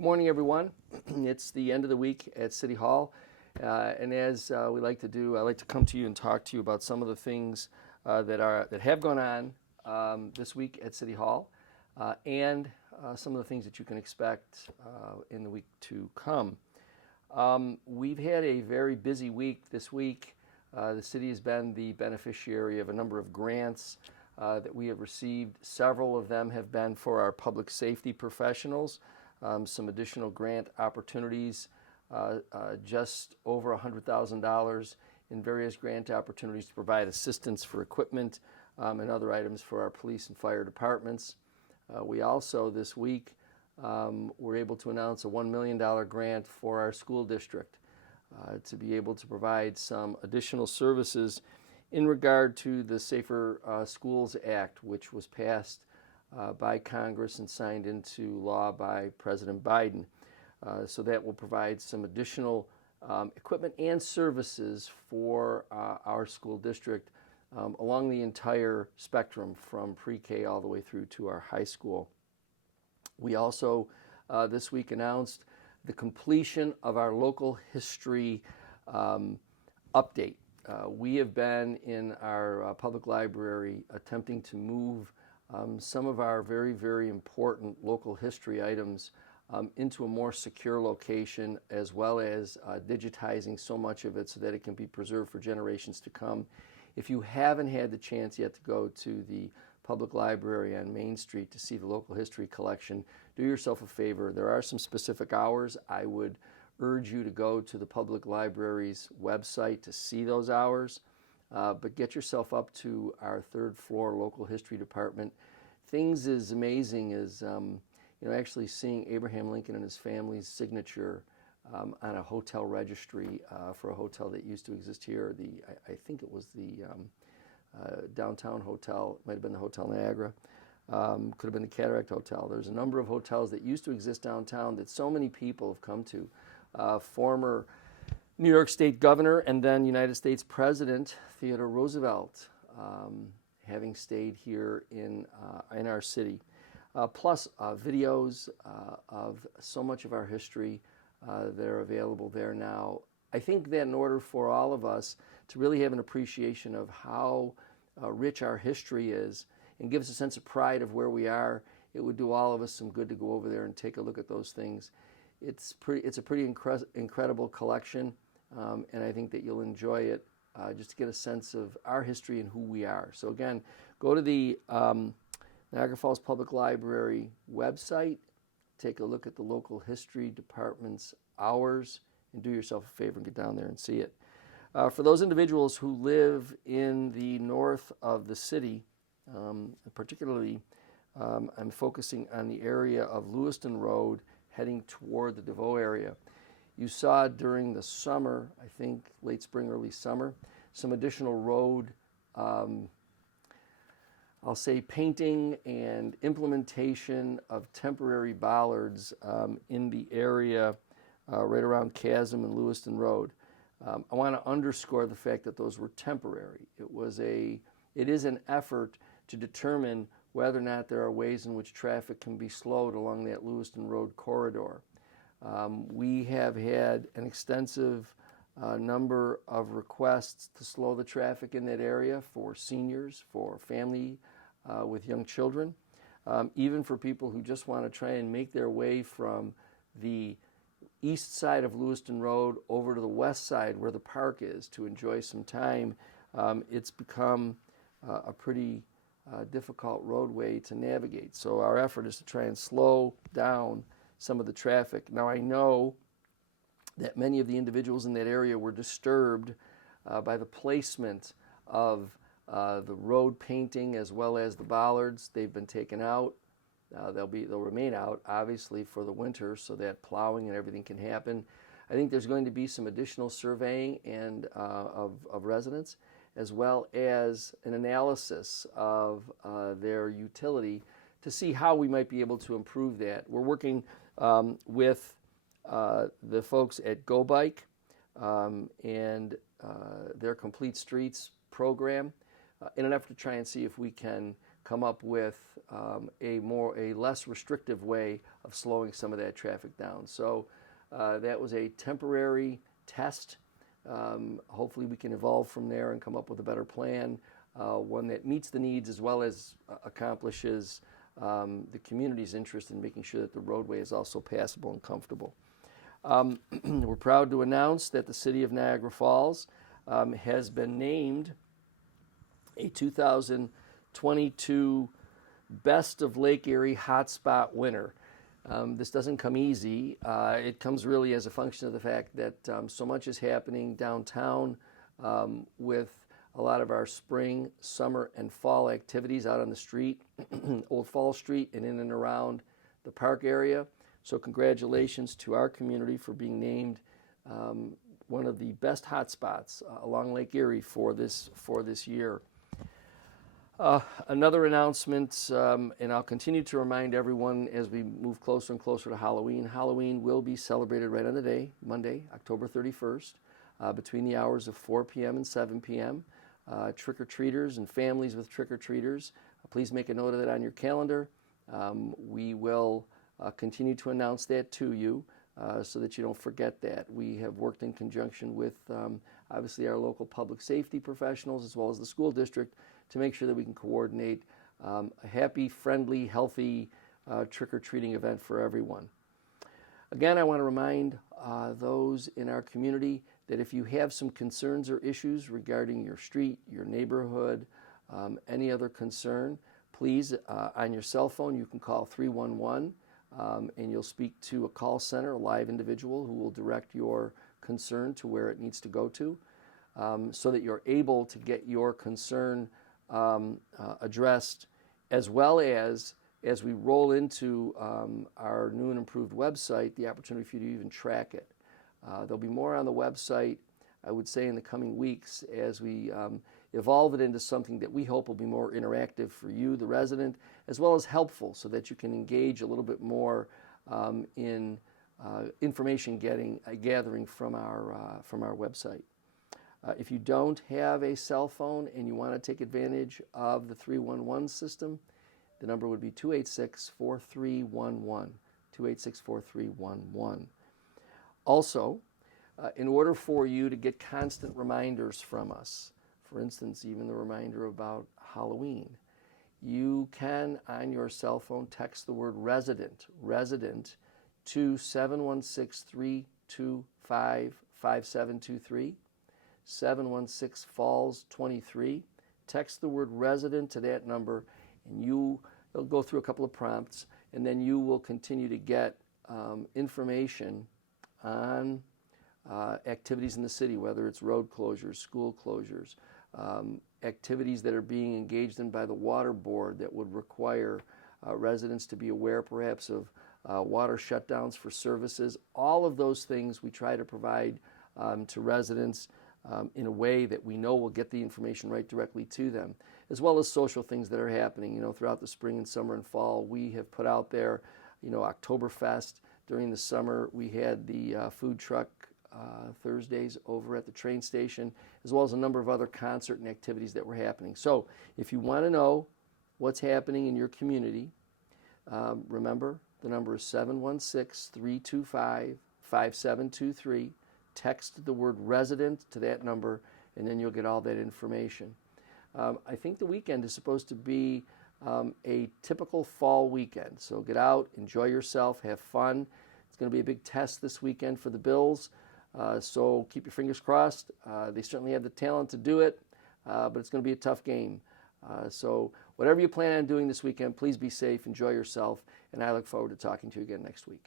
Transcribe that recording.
Good morning, everyone. It's the end of the week at City Hall, and as we like to do, I like to come to you and talk to you about some of the things that have gone on this week at City Hall, and some of the things that you can expect in the week to come. We've had a very busy week this week. The city has been the beneficiary of a number of grants that we have received. Several of them have been for our public safety professionals. Some additional grant opportunities, just over $100,000 in various grant opportunities to provide assistance for equipment and other items for our police and fire departments. We also this week were able to announce a $1 million grant for our school district to be able to provide some additional services in regard to the Safer Schools Act, which was passed by Congress and signed into law by President Biden. So that will provide some additional equipment and services for our school district along the entire spectrum from pre-K all the way through to our high school. We also this week announced the completion of our local history update. We have been in our public library attempting to move some of our very, very important local history items into a more secure location, as well as digitizing so much of it so that it can be preserved for generations to come. If you haven't had the chance yet to go to the public library on Main Street to see the local history collection, do yourself a favor. There are some specific hours. I would urge you to go to the public library's website to see those hours. But get yourself up to our third floor local history department. Things as amazing as actually seeing Abraham Lincoln and his family's signature on a hotel registry for a hotel that used to exist here. I think it was the downtown hotel. It might have been the Hotel Niagara. Could have been the Cataract Hotel. There's a number of hotels that used to exist downtown that so many people have come to. Former New York State Governor and then United States President Theodore Roosevelt having stayed here in our city. Plus videos of so much of our history that are available there now. I think that in order for all of us to really have an appreciation of how rich our history is and give us a sense of pride of where we are, it would do all of us some good to go over there and take a look at those things. It's a pretty incredible collection. And I think that you'll enjoy it just to get a sense of our history and who we are. So again, go to the Niagara Falls Public Library website, take a look at the local history department's hours, and do yourself a favor and get down there and see it. For those individuals who live in the north of the city, particularly I'm focusing on the area of Lewiston Road heading toward the DeVoe area. You saw during the summer, I think late spring, early summer, some additional road, I'll say painting and implementation of temporary bollards in the area right around Chasm and Lewiston Road. I want to underscore the fact that those were temporary. It is an effort to determine whether or not there are ways in which traffic can be slowed along that Lewiston Road corridor. We have had an extensive number of requests to slow the traffic in that area for seniors, for family with young children, even for people who just want to try and make their way from the east side of Lewiston Road over to the west side where the park is to enjoy some time. It's become a pretty difficult roadway to navigate. So our effort is to try and slow down some of the traffic. Now I know that many of the individuals in that area were disturbed by the placement of the road painting as well as the bollards. They've been taken out. They'll remain out obviously for the winter so that plowing and everything can happen. I think there's going to be some additional surveying and of residents, as well as an analysis of their utility to see how we might be able to improve that. We're working with the folks at Go Bike and their Complete Streets program in an effort to try and see if we can come up with a less restrictive way of slowing some of that traffic down. So that was a temporary test. Hopefully we can evolve from there and come up with a better plan, one that meets the needs as well as accomplishes the community's interest in making sure that the roadway is also passable and comfortable. We're proud to announce that the City of Niagara Falls has been named a 2022 Best of Lake Erie Hotspot winner. This doesn't come easy. It comes really as a function of the fact that so much is happening downtown with a lot of our spring, summer, and fall activities out on the street, Old Fall Street and in and around the park area. So congratulations to our community for being named one of the best hotspots along Lake Erie for this year. Another announcement, and I'll continue to remind everyone as we move closer and closer to Halloween. Halloween will be celebrated right on the day, Monday, October 31st, between the hours of 4 p.m. and 7 p.m. Trick-or-treaters and families with trick-or-treaters, please make a note of that on your calendar. We will continue to announce that to you so that you don't forget that. We have worked in conjunction with obviously our local public safety professionals as well as the school district to make sure that we can coordinate a happy, friendly, healthy trick-or-treating event for everyone. Again, I want to remind those in our community that if you have some concerns or issues regarding your street, your neighborhood, any other concern, please, on your cell phone, you can call 311 and you'll speak to a call center, a live individual who will direct your concern to where it needs to go to so that you're able to get your concern addressed, as well as we roll into our new and improved website, the opportunity for you to even track it. There'll be more on the website, I would say, in the coming weeks as we evolve it into something that we hope will be more interactive for you, the resident, as well as helpful so that you can engage a little bit more in information gathering from our website. If you don't have a cell phone and you want to take advantage of the 311 system, the number would be 286-4311, 286-4311. Also, in order for you to get constant reminders from us, for instance, even the reminder about Halloween, you can, on your cell phone, text the word resident to 716-325-5723, 716-FALLS-23. Text the word resident to that number, and it'll go through a couple of prompts, and then you will continue to get information on activities in the city, whether it's road closures, school closures, activities that are being engaged in by the water board that would require residents to be aware perhaps of water shutdowns for services. All of those things we try to provide to residents in a way that we know will get the information right directly to them, as well as social things that are happening. Throughout the spring and summer and fall, we have put out there, Oktoberfest. During the summer, we had the food truck Thursdays over at the train station, as well as a number of other concert and activities that were happening. So if you want to know what's happening in your community, remember the number is 716-325-5723. Text the word resident to that number, and then you'll get all that information. I think the weekend is supposed to be a typical fall weekend. So get out, enjoy yourself, have fun. It's going to be a big test this weekend for the Bills. So keep your fingers crossed. They certainly have the talent to do it, but it's going to be a tough game. So whatever you plan on doing this weekend, please be safe, enjoy yourself, and I look forward to talking to you again next week.